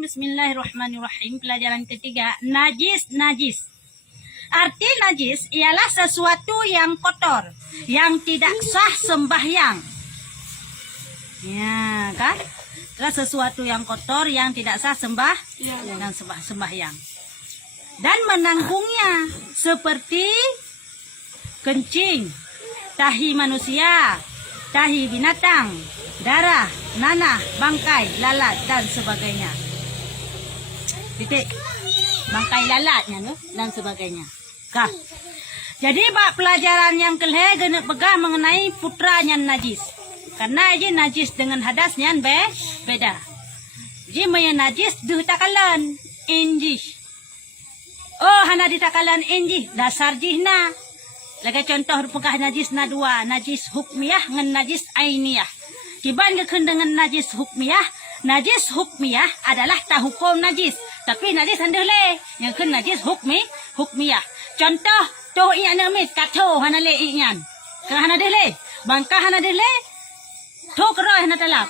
Bismillahirrahmanirrahim. Pelajaran ketiga, najis. Arti najis ialah sesuatu yang kotor, yang tidak sah sembahyang. Ya, kan? Adalah sesuatu yang kotor yang tidak sah sembahyang. Dan menanggungnya seperti kencing, tahi manusia, tahi binatang, darah, nanah, bangkai, lalat dan sebagainya. Titik. Bangkai lalatnya no? Dan sebagainya. Kah. Jadi bak pelajaran yang kelih kena pegah mengenai putranya najis. Karena ini najis dengan hadasnya beda. Jadi maya najis duh takalan inji. Oh hana ditakalan inji dasar jihna. Lagi contoh pegah najis na dua, najis hukmiyah dengan najis ainiyah. Kiban keun dengan najis hukmiyah. Najis hukmiyah adalah tak hukum najis. Tapi najis hendak le. Yang keun najis hukmiyah. Contoh tu iyan amit katho hana le iyan. Ke hana deh le. Bangka hana deh le. Tu keroy hana talap.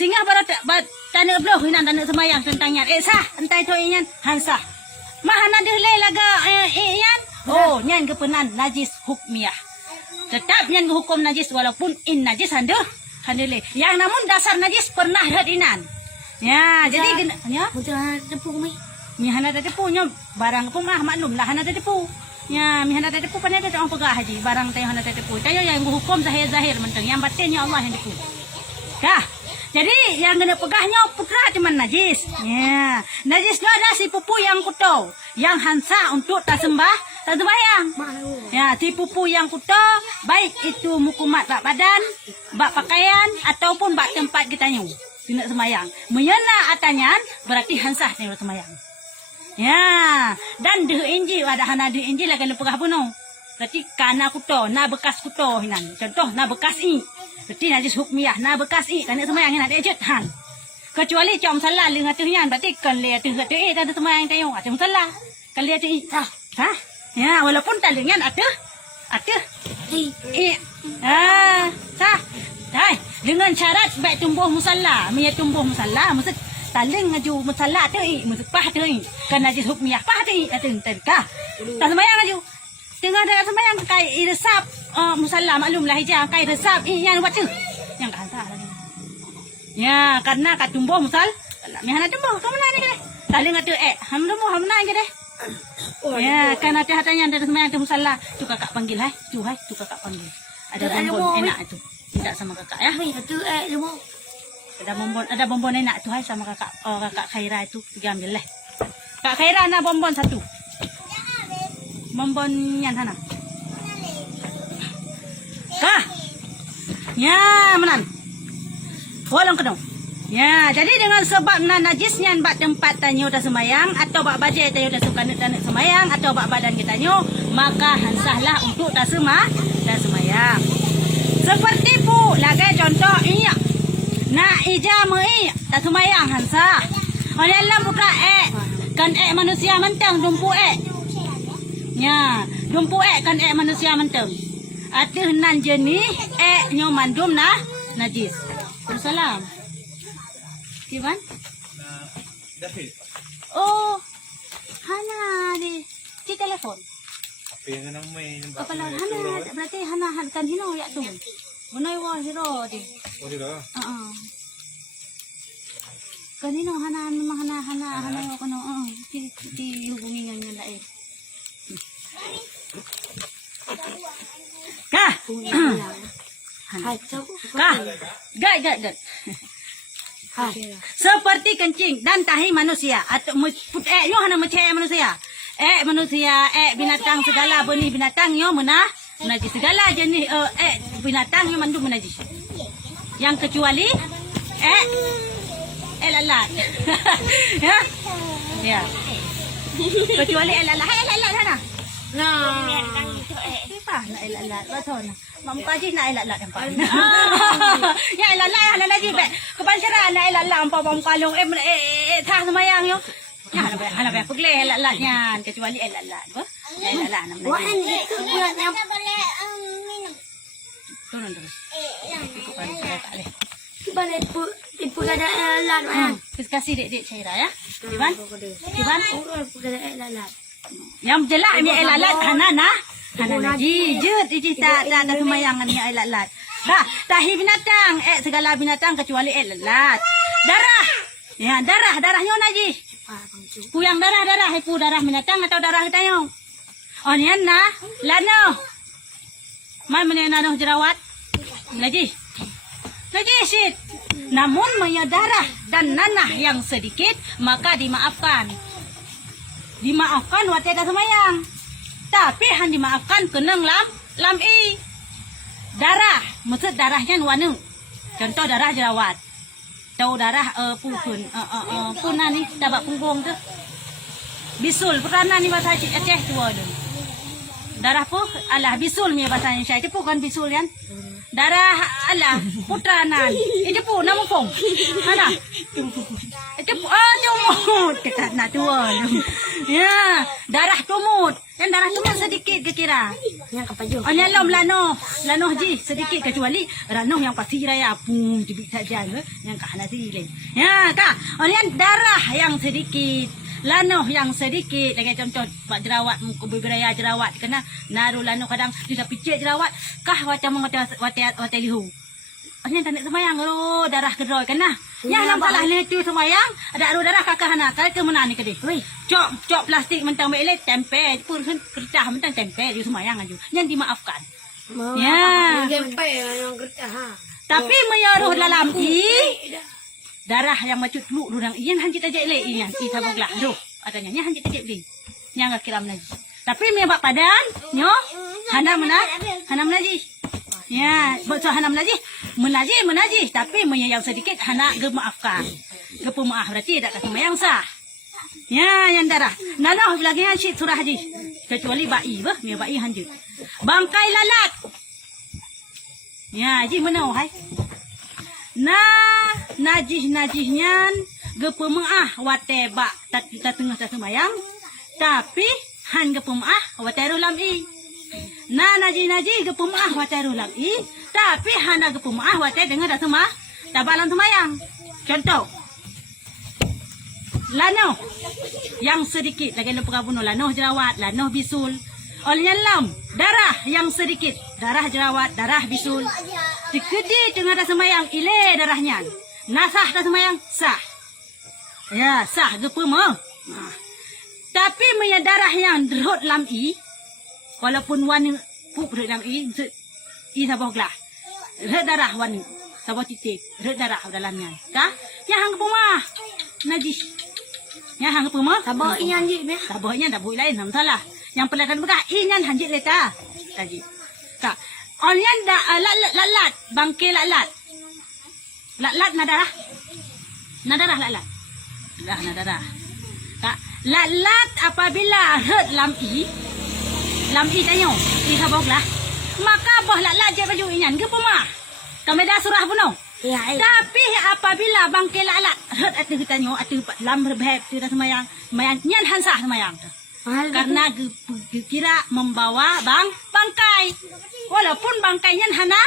Sehingga barat tanah beloh hinan tanah semayang tentangnya. Sah entai tu iyan hansah. Mah hana deh le laga iyan. Oh nyan kepenan najis hukmiyah. Tetap nyan hukum najis walaupun in najis hendak le. Yang namun dasar najis pernah hadinan. Ya, jadi ya, Mudah depu mi. mi hana ada depunya barang pun mah maklum lah hana ada depu. Ya, mi hana ada depu pan ada orang pegah haji, barang tayo hana ada depu. Tayo yang hukum zahir mentang, yang batinnya Allah yang depu. Dah. Jadi yang kena pegahnya putra cuman najis. Ya, najis itu ada si pupu yang kuto, yang hansa untuk tak sembahyang. Ya, si pupu yang kuto baik itu mukumat bak badan, bak pakaian ataupun bak tempat kita nyu. Tidak semayang. Menyana atanyan berarti hansah tidak semayang. Ya, dan deh inji ada hana deh inji lagi lepegah puno. Berarti kana kuto, na bekas kuto hinan. Contoh na bekas i. Berarti najis hukmiyah na bekas i kana semayang hinan ejut han. Kecuali com salah ling atuhnya berarti kan le atuh atuh i tanda semayang tayo atuh salah. Kan le atuh i. Sah. Ya, walaupun talingan atuh. I. Sah. Hai, dengan syarat baik tumbuh musalla, maya tumbuh musalla, maksud taling ngaju musalla tu maksud pah tu kan najis hukmiyah pah tu ateng terka. Tak sembahyang ngaju. Tengah dengan sembahyang kai resap musalla maklumlah hijau kai resap yang buat tu. Yang kan tak lagi. Ya, karena kat tumbuh musal, mi hana tumbuh kamu mana ni? Taling atu ham tumbuh ham na ke deh. Ya, kan hati-hatinya dari sembahyang tu musalla, tu kakak panggil hai, tu kakak panggil. Ada bonbon enak tu. Tidak sama kakak ya. Itu lemong. Ada bonbon enak tu hai sama kakak. Oh kakak Khaira itu pergi ambil lah. Kak Khaira nak bonbon satu. Bonbon yang sana. Kah? Ya menan. Bolong kedong. Ya jadi dengan sebab najisnya bak tempat tanyo dah semayang atau bak bajai tanyo dah suka nak semayang atau bak badan kita tanyo maka hansahlah untuk dah semayang. Seperti pu, lagi contoh iya. Nak ija mai, tak semayang hansa. Oleh Allah buka kan manusia mentang dumpu Ya, dumpu kan manusia mentang. Atuh nan jenih nyo mandum nah najis. Wassalam. Kiban? Oh, hana di telepon. Pengen nang may Kapala hana berarti hana kan hino ya tu. Unoy wa hiro di. Oh dito. Kanino hana kono di hubungi nga lain. Kah. Kah. Gak. Seperti kencing dan tahi manusia atau yo hana macam manusia. Manusia, binatang segala benih binatang yo menajis segala jenis binatang yo mandum menajis. Yang kecuali lalat. Ya. Ya. Kecuali lalat. Lalat sana. Nah. Siapa lalat? Betul. Mampaji nak lalat empat. Ya lalat jibe. Kebanyakan lalat empat kalung tah semayang yo. Ya, hana ba pugle lalatnya kecuali lalat, ba? Lalat nam. Wah, itu buat yang Turun terus. Ikut pada tak leh. balik bu Ibu ada lalat man. Kasih dek Syaira ya. Iban. Iban. Ibu ada lalat. Yang jelak ni lalat Hana jijut tak semayangan ni lalat. Tahi binatang segala binatang kecuali lalat. Darah. Ya, darahnya naji. Puyang darah ibu darah binatang atau darah tayong. Oh ni lano. Mai menenano jerawat. Naji sit. Namun darah dan nanah yang sedikit maka dimaafkan. Dimaafkan wate dah semayang. Tapi han dimaafkan kenang lam i. Darah, maksud darahnya wanu. Contoh darah jerawat. Tahu darah pun ni tabak punggung tu. Bisul pernah ni bahasa Aceh tu ada. Darah pun alah bisul ni bahasa Indonesia itu bukan bisul kan. Darah alah putranan. Itu pun nama pun. Mana? Itu tumut dekat nak tua. Ya, darah tumut. Dan darah tumut sedikit ke kira. Yang apa je? Anya lano ji sedikit kecuali ranoh yang pasti raya pun jebik saja yang kahana silin. Ya, ka. Anya darah yang sedikit. Lanoh yang sedikit lagi contoh buat jerawat muka beraya jerawat kena naruh lanoh kadang dia picit jerawat kah macam wate lihu. Anya tak nak semayang darah kedoi kena. Ya dalam salah letu semayang ada darah kakak anak kal ke mana ni ke dia. Cok plastik mentang melek tempel pun kertas mentang tempel di semayang aju. Yang dimaafkan. Ya. Gempai yang kertas. Tapi menyaruh dalam darah yang macam teluk durang iyan hanjit aja le iyan kita boglah doh adanya nya hanjit aja beli nya ngak kiram lagi tapi membak padan nyo hanam menaji ya betul hanam menaji tapi yang sedikit hana gemaafkan pemaaf berarti tak semayang sah ya yang darah nanoh lagi hanjit surah haji kecuali bai bah me bai hanjit bangkai lalat ya haji menau hai najih-najihnya gepemaah wate bak tak tengah tak semayang tapi han gepemaah wate rulam i najih-najih gepemaah wate rulam i tapi han gepemaah wate dengar tak balan semayang contoh lano yang sedikit lagi lupa bunuh lano jerawat lano bisul oleh lam darah yang sedikit darah jerawat darah bisul dikedi dengan dah semayang ile darahnya nasah dah semayang sah ya sah gepema tapi punya darah yang derut lam i walaupun wani pup derut lam i sabah gelah derut darah wani sabah titik derut darah dalamnya kah yang hang gepema najis yang hang gepema Sabah iyan je be. sabahnya dah buat lain salah yang pelakon bekah inyan hanjit leta tadi kak onyan lalat bangke lalat nadarah lalat nadarah kak lalat apabila hurt lam i tanyo i saboglah maka boh lalat je baju inyan ke pemah kami dah surah bunuh Ya. tapi apabila bangke lalat hurt atu tanyo atu lam rebeb tidak semayang nyan hansah semayang karena kira membawa bangkai walaupun bangkainya hana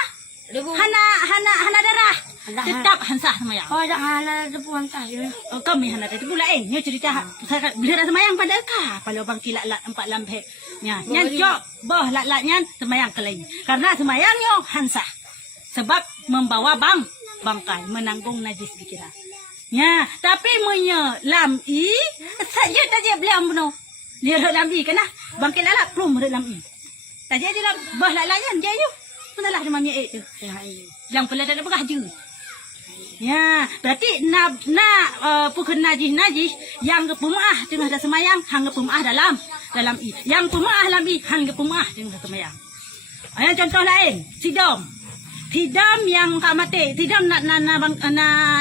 darah tetap hansah semayang Oh, dah halal tu pun tak. kami hana tadi pula nyo cerita bila dah semayang pada ka kalau bangki lat empat lampe nya nyan cok boh lat-latnya semayang kelai karena semayang nyo hansah sebab membawa bangkai menanggung najis dikira nya tapi menye lam i saja tadi beliau bunuh dia rot lam i kena bangkit lalat plum rot lam i tadi dia bah lalatnya dia you salah dia mami tu yang pula tak bekah je ya berarti pukul najis yang gepemaah tengah dah semayang hang gepemaah dalam i yang pemaah lam i hang gepemaah tengah semayang ayat contoh lain tidam yang kak mati tidam nak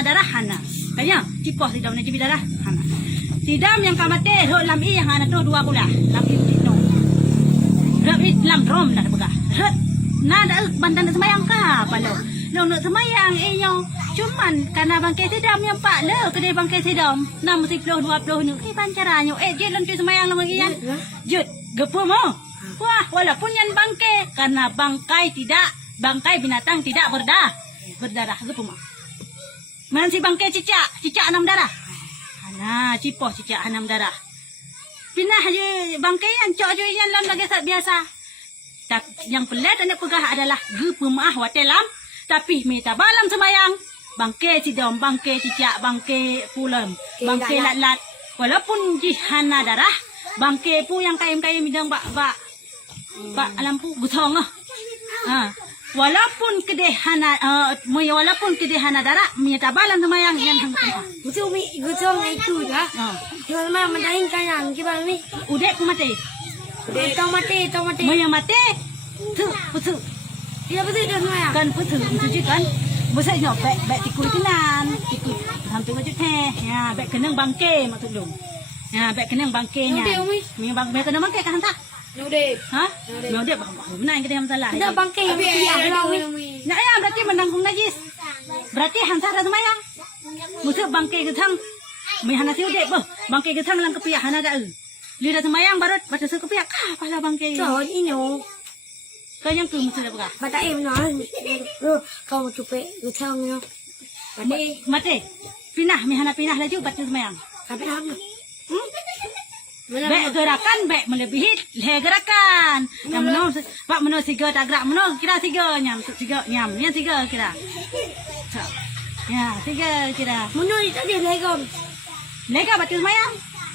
darah hana kaya cipoh tidam nak darah hana tidam yang kak mati rot lam i yang hana tu 2 bulan lam i no rot i lam rom nak bekah rot dah bandan semayang ka palo nak semayang inyo cuman karena bangkai tidam yang pak le kedai bangkai tidam 60 20 ni pancaranyo je lantu semayang lama iyan jut gepo mo wah walaupun yang bangkai karena bangkai binatang tidak berdarah gepo mo Man si bangkai cicak hanam darah. Hana cipoh cicak hanam darah. Pinah je bangkai yang cok je yang lam lagi biasa. Tak yang pelat anak pegah adalah ge pemaah watelam tapi minta balam semayang. Bangkai cidom, bangkai cicak, bangkai pulam, bangkai lat-lat. Walaupun jihana darah, bangkai pu yang kaim-kaim bidang bak lampu gutong ah. Ha. Walaupun kedehana walaupun kedehana darah minta balam semayang yang hang tengah. Gutong itu dah. Jual mah mendahin kayang gimana ni? Udek pun mati. Tong mati. Mayang mati. Tu, putu. Dia betul dah maya. Kan putu itu kan. Besar nyok bek tikui kenan, tikui hampir macam teh. Ya, bek kenang bangkai maksud lu. Ya, bek kenang bangkainya. Mi bangkai kenang bangkai kan tak? Node. Ha? Node benar kita yang salah. Dah bangkai yang dia. Nah, ya berarti menanggung najis. Berarti hantar dah semayang. Musuh bangkai ketang. Mi hana siu dek boh. Bangkai ketang lang kepiak hana dah. Dia dah semayang baru baca su kepiak. Kah pala bangkai. Kau ini no. Kau yang tu musuh dah pegang. Mata em nói. Kau cupe gutong no. Mati. Pinah mi hana pinah laju baca semayang. Tapi apa? Bek gerakan bek melebihi le gerakan. Yang menol pak menol tiga tak gerak menol kira tiga nyam nyam yang tiga kira. Ya tiga kira. Menoi tadi legom. Lega baca semayang.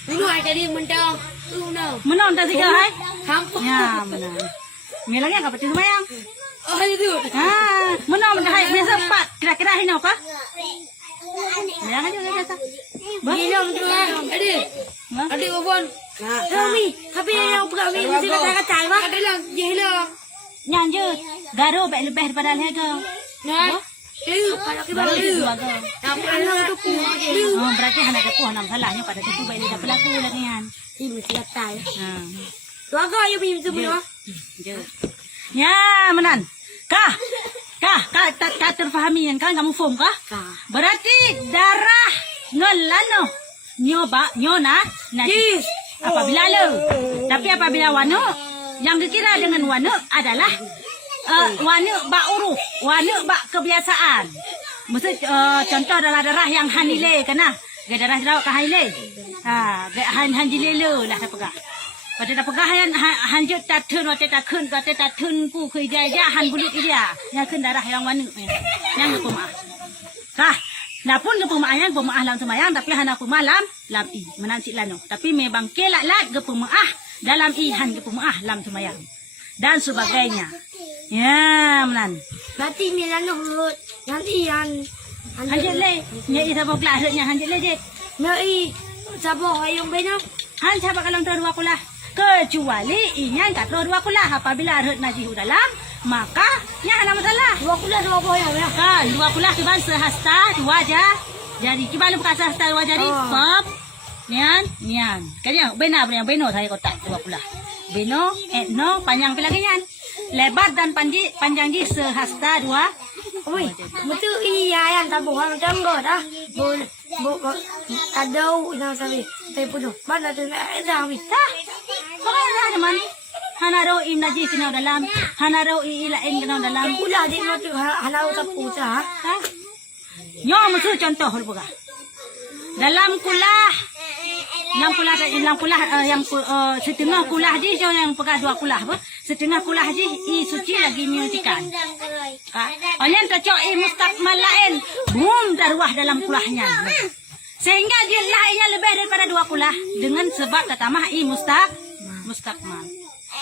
Menoi tadi mentang. Tu no. Menol tak tiga hai. Kampung. Ya benar. Mi lagi enggak baca semayang. Oh itu. Ah, menol dah hai biasa empat kira-kira ini apa? Jangan juga biasa. Minum tu lah. Ada ubon. Kami, tapi yang bukan mi mesti kata mah. Ada lah, jelah. Nyanyi garo bek lebih daripada lega. Nah. Kalau kita Baru baru. dua garo. Anak tu ku. Oh, berarti hanya ada puan salahnya pada situ bek dah berlaku lagi kan. Ini mesti kata. Ha. Dua kau yang mi tu punya. Ya, menan. Kah tak terfahami kan kamu faham kah? Berarti darah ngelano nyona najis apabila lo. Tapi apabila wano yang dikira dengan wano adalah wano bak uruf, wano bak kebiasaan. Maksud contoh darah yang hanile kena, darah ke hanile. Hanjile lo lah tak pegah. Pada dah pegah hanjut tatun waktu takun kata tatun pu kerja han bulit dia yang kun darah yang wanu yang pemaah. Kah, napun ke pemaah yang pemaah lam semayang tapi hana pemaah lam i menansi lano. Tapi memang kelak ke pemaah dalam i han ke pemaah lam semayang dan sebagainya. Ya, menan. Berarti ni lalu nanti yang Hanjut le, nyai sama kelas nya hanjut le je. nyai siapa yang benar? Han siapa kalau dua kulah. Kecuali inyan kat dua kulah apabila arut najis dalam maka nya ada masalah. Dua kulah dua boya ya. Kan dua kulah kiban sehasta dua aja. Jadi kiban bukan sehasta dua jadi pop nian. Kanya benar yang beno saya kotak dua kulah. Beno etno panjang pelagaian. Lebar dan panjang di sehasta dua. Oi, betul iya yang tabung macam god ah. Kadau yang sabi. Saya punya. Mana tu dah habis. Pokoknya teman. Hanaro im najis kena dalam, hanaro ilain kena dalam. Kulah dia nak tu halau sapu sah. Nyo musuh contoh lupa. Dalam kulah yang setengah kulah je yang pegang dua kulah apa? Setengah kulah je i suci lagi nyucikan. Oleh tacok i mustakmal lain, boom darwah dalam kulahnya. Sehingga dia lainnya lebih daripada dua kulah dengan sebab katamah i mustakmal.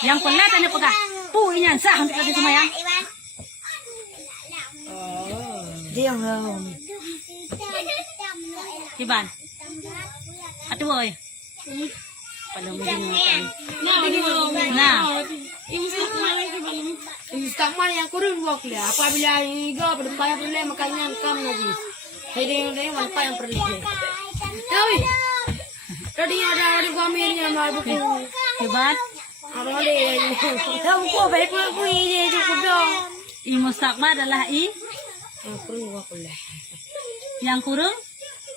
Yang pelat tanya pegang. Puinya sah untuk lagi semayang. Dia yang Iban. Atu boy. Kalau mungkin nah. Mustakmal yang kurun dua kulah. Apabila iga berdaya boleh makanya kam najis. Jadi dia mampu yang perlu. Tahu? Tadi ada gambarnya mal buku. Iban. Apa dia? Tahu kau baik aku ini cukup dong. I mustakmal adalah i Yang kurun dua kulah. yang kurung.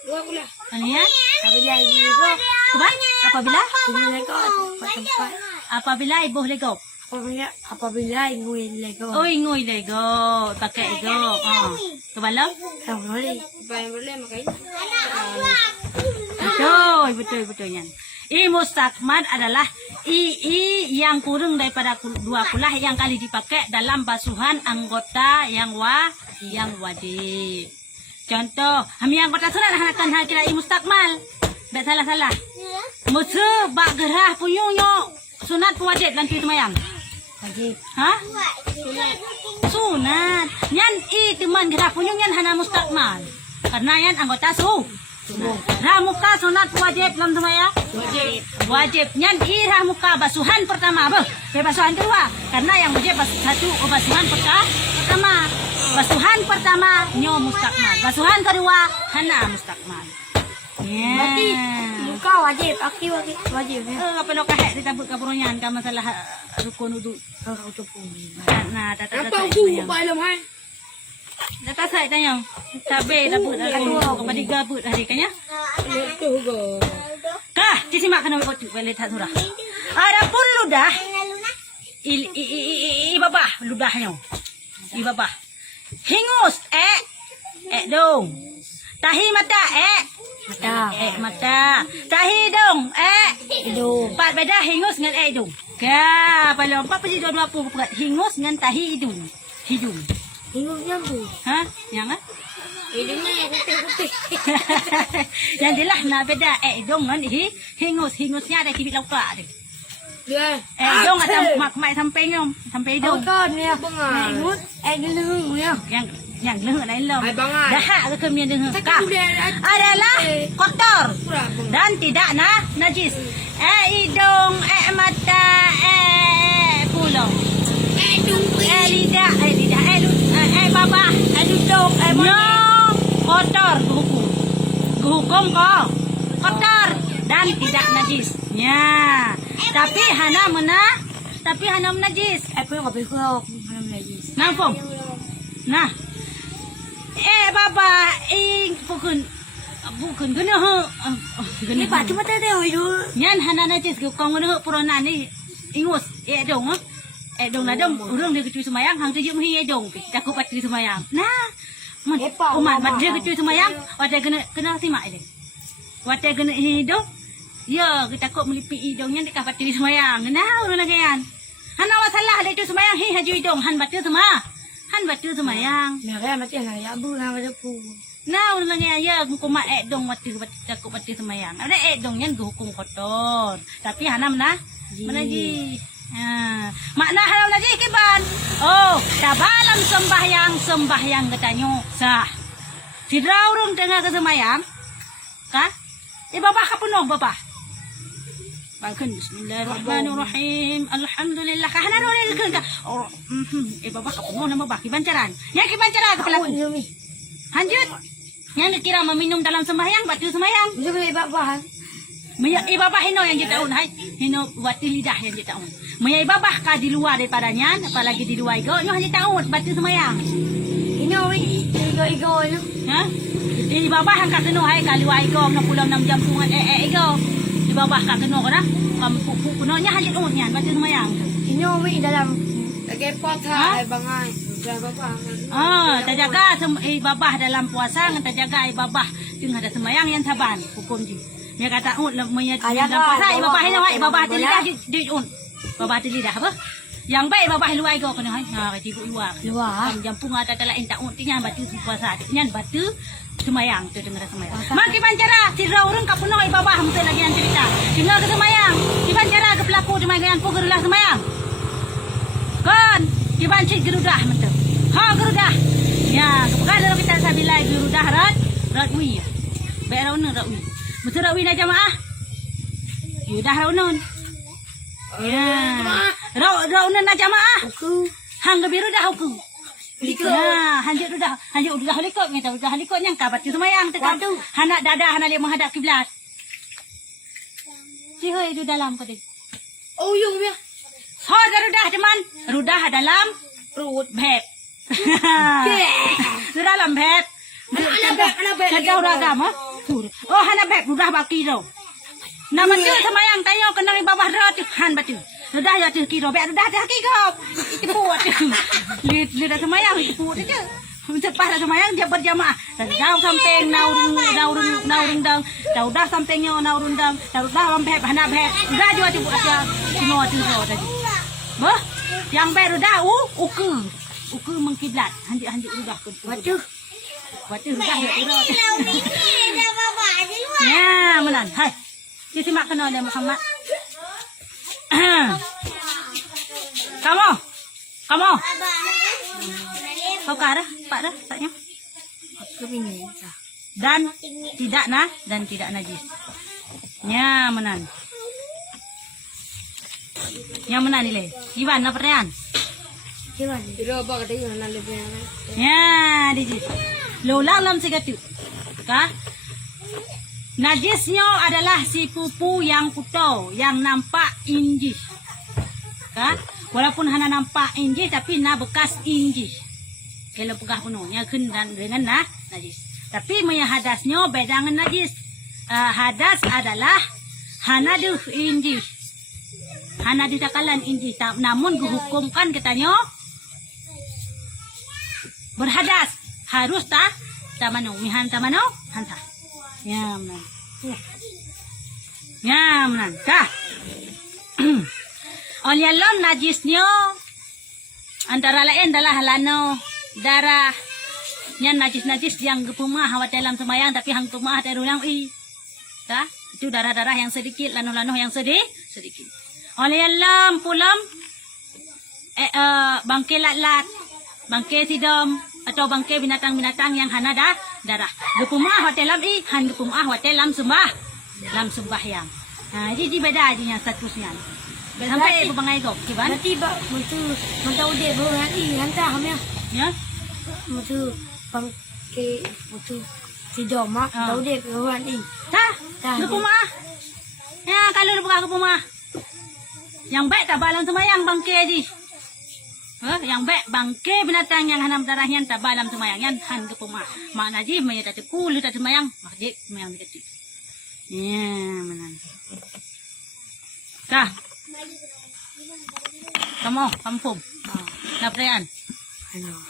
Dua kulah. Anian. Apabila iga Iban. Apabila boleh kau tempat. apabila ibuh legop. apabila ingui lego. Oh, ingui lego, pakai ego. Kebalam? Tak boleh. Bayang boleh makanya. Betul yan. Mustakmal adalah yang kurang daripada dua kulah yang kali dipakai dalam basuhan anggota yang wajib. Contoh, kami anggota sunat akan hal kira mustakmal. Tak salah. Musuh bak gerah punyunyo sunat pun wajib dalam kita mayang. Wajib. Ha? Sunat. Yan teman gerah punyung yan hana mustakmal. Karena yan anggota Ramuka sunat wajib dalam semaya? Wajib. Nyan ramuka basuhan pertama apa? Basuhan kedua. Karena yang wajib basuhan pertama. Basuhan pertama nyo mustakmal. Basuhan kedua hana mustakmal. Berarti muka wajib, kaki wajib ya. Apa nak kahek ditabut kaburonyan ka masalah rukun wudu. Nah, Apa aku balam hai? Data saya tanya. Tabe tabut aku pada gabut hari kanya. Itu go. Kah, simak kena ikut balik tak surah. Ada pun ludah. Ibabah ludahnya. Ibabah. Hingus dong. Tahi mata mata. Tahi dong Hidung. Empat beda hingus dengan hidung. Ka, kalau empat pasti dua puluh hingus dengan tahi hidung. Hidungnya tu. Ha? Yang ah? Hidungnya putih-putih. Yang jelas nak beda hidung dengan hingusnya ada kibit lauka ada. Ya. Hidung ada mak sampai hidung. Kan ya. Hingus, hidung ya. Yang lehuk lain lom. Ai bangai. Dahak ke kemian dengar. Adalah kotor dan tidak najis. Hidung, mata, pulau. Lidah, babah, duduk, kotor, hukum kau kotor dan tidak najis. Ya, tapi hana menajis. Apa yang kau hana menajis? Nampak? Nah, babah, bukan guna Ini pak cuma tak tahu itu. Yan hana najis kau guna puronan ni ingus, dong. Dong urang dia kecui semayang, hang tujuh mhi dong, takut pati semayang. Nah, umat dia kecui semayang, wate kena simak dia. Wate kena hidung, ya kita takut melipi hidungnya dekat pati semayang. Nah, urang lagi yan. Hana wasalah dia kecui semayang, haju hidung, han batu semayang. Mereka mati hana ya bu, hana pu. Nah, urang lagi ya, hukum dong wate takut pati semayang. Ada dongnya hukum kotor, tapi hana menajis. Makna halal najis kiban. Oh, dalam sembahyang katanya sah. Sidra urung tengah ke sembahyang. Kan? Babah kapunong babah. Baikun bismillahirrahmanirrahim. Alhamdulillah. Kahana dole ke ka. Oh, babah kapunong nama babah kibancaran. Yang kibancaran kepala ku. Lanjut. Yang dikira meminum dalam sembahyang, batal sembahyang. Bisa boleh babah. Maya ibabah hino yang kita un, hino wati lidah yang kita un. Maya ibabah ka di luar daripadanya, apalagi di luar ego, nyo hanya tahu batu semayang. Ini ego itu. Ha? Ibabah ang kakeno ka luar ego, na pulau 6 jam pungan ego. Ibabah kakeno kana, puno nya hanya un yan batu semayang. Ini dalam lagi puasa bangai. Terjaga ibabah dalam puasa, terjaga ibabah dengan ada semayang yang saban hukum ji. Dia kata dalam puasa ibabah ini ibabah tu lidah di babah tu lidah apa? Yang baik babah luar kau kena tibu luar. Jam punga tak lain tak tinya batu puasa. Nyan batu semayang tu dengar semayang. Maki pancara sira urang ka puno ibabah mesti lagi yang cerita. Tinggal ke semayang. Iban cara ke pelaku di magan pugerlah semayang. Kon, iban cik gerudah mentu. Ha gerudah. Ya, kalau kita sabila gerudah rat wi. Baik raun rat wi. Betul rat wi na jamaah. Yudah raunun. Ya. Raunan na jamaah. Hang biru dah aku. Nah, hanjut udah halikot ngata udah halikot yang kabat tu semayang tekam tu. Hanak dada hana dia menghadap kiblat. Cihoi itu dalam kau. Oh, yung ya. Ha rudah teman. Rudah dalam perut beb. Di dalam beb. Anak beb. Kau dah agama? Oh, hana beb rudah baki tu. Nama tu semayang tayo kena bawah rat han batu. Dah ya tu kira bet dah dah kira. Tipu tu. Lihat semayang tipu tu je. Cepat semayang dia berjamaah. Dah sampai naurung dang. Dah sampainya naurung dang. Dah sampai hana bet. Dah juga tipu aja. Semua tu tadi. Bah, yang baru dah uku mengkiblat. Handik udah pun. Waduh dah ya udah. Ya, menan. Hai. Dia simak kena dia Muhammad. Kamu. Kau kara, Pak dah, Paknya. Dan tidak najis. Ya, menan. Yang mana nilai? Gimana pertanyaan? Kira apa katanya nak lebih Ya, dijis. Lulang lam segatu. Kah? Najisnya adalah si pupu yang putau, yang nampak injis. Kah? Walaupun hanya nampak injis tapi na bekas injis. Kalau pegah penuhnya dengan najis. Tapi maya hadasnya beda dengan najis. Hadas adalah hana duh injis. Hana ditakalan injis. Namun dihukumkan katanya berhadas. Harus tamano. Mihan tamano. Hanta. Ya, menan. Ya, menan. Kah? Oleh najisnya antara lain adalah halano darah yang najis yang gepumah awat dalam semayang tapi hang tumah terulang kah? Itu darah-darah yang sedikit, lanuh-lanuh yang sedikit. Oleh alam pulam bangkai lat-lat, bangkai sidom atau bangkai binatang-binatang yang hana darah. Gepumah awat dalam han gepumah awat dalam sembahyang. Nah, jadi beda aja yang statusnya. Sampai berbangai kau, kiban? nanti bak mentau dia baru nanti hantar hamnya. Ya? Mutu bangke mutu si domak tahu dia baru nanti. Tah, gepumah. Ya, kalau lu buka gepumah. Yang baik tak balam semayang bangkai aja. Yang baik bangkai binatang yang hanam darahnya tak balam semayang yang han gepumah. Makna ji maya tak kul tak semayang, makjik semayang begitu. Ya, mana? Kah? Kamu, kampung. Nak perayaan? Ano.